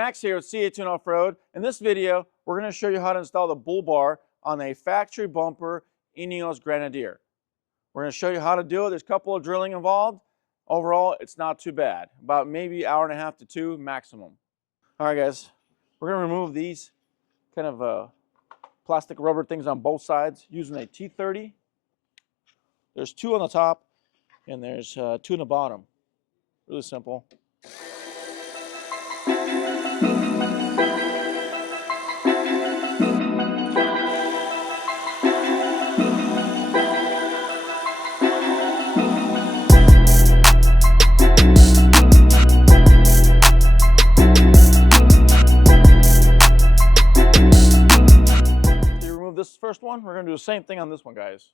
Max here with CAtuned Off-Road. In this video, we're going to show you how to install the bull bar on a factory bumper Ineos Grenadier. We're going to show you how to do it. There's a couple of drilling involved. Overall, it's not too bad. About maybe an hour and a half to 2 maximum. All right, guys, we're going to remove these kind of plastic rubber things on both sides using a T30. There's 2 on the top and there's 2 on the bottom. Really simple. This first one, we're going to do the same thing on this one, guys.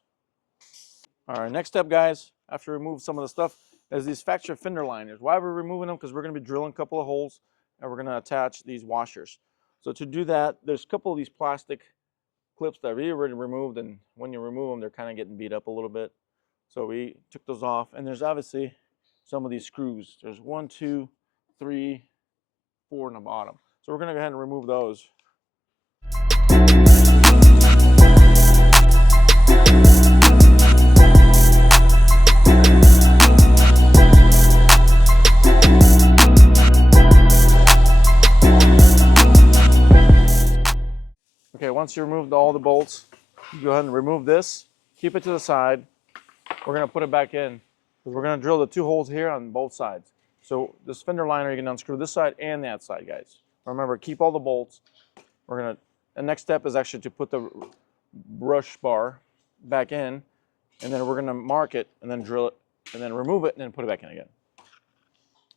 All right, next step, guys, after we remove some of the stuff, is these factory fender liners. Why we're removing them? Because we're going to be drilling a couple of holes and we're going to attach these washers. So to do that, there's a couple of these plastic clips that we already removed, and when you remove them, they're kind of getting beat up a little bit. So we took those off, and there's obviously some of these screws. There's 1, 2, 3, 4 on the bottom. So we're going to go ahead and remove those. Okay, once you removed all the bolts, you go ahead and remove this, keep it to the side. We're going to put it back in because we're going to drill the 2 holes here on both sides. So this fender liner, you can unscrew this side and that side, guys. Remember, keep all the bolts. The next step is actually to put the brush bar back in, and then we're going to mark it and then drill it and then remove it and then put it back in again.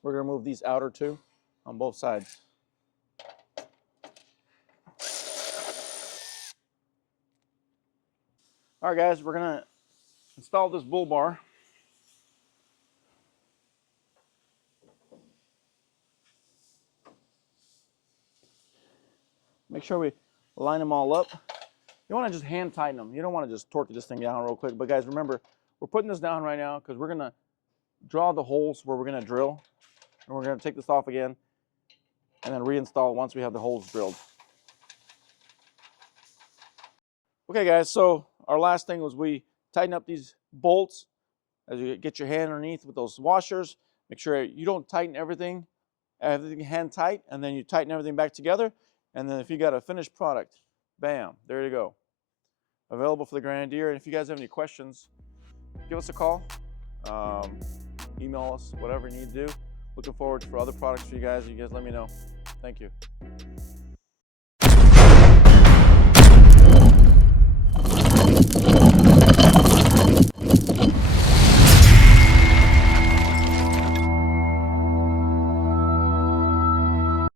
We're going to remove these outer 2 on both sides. All right, guys, we're going to install this bull bar. Make sure we line them all up. You want to just hand tighten them. You don't want to just torque this thing down real quick. But guys, remember, we're putting this down right now because we're going to draw the holes where we're going to drill. And we're going to take this off again and then reinstall it once we have the holes drilled. Okay, guys, so our last thing was we tighten up these bolts as you get your hand underneath with those washers. Make sure you don't tighten everything hand tight, and then you tighten everything back together. And then if you got a finished product, bam, there you go. Available for the Grenadier. And if you guys have any questions, give us a call, email us, whatever you need to do. Looking forward for other products for you guys. You guys let me know. Thank you.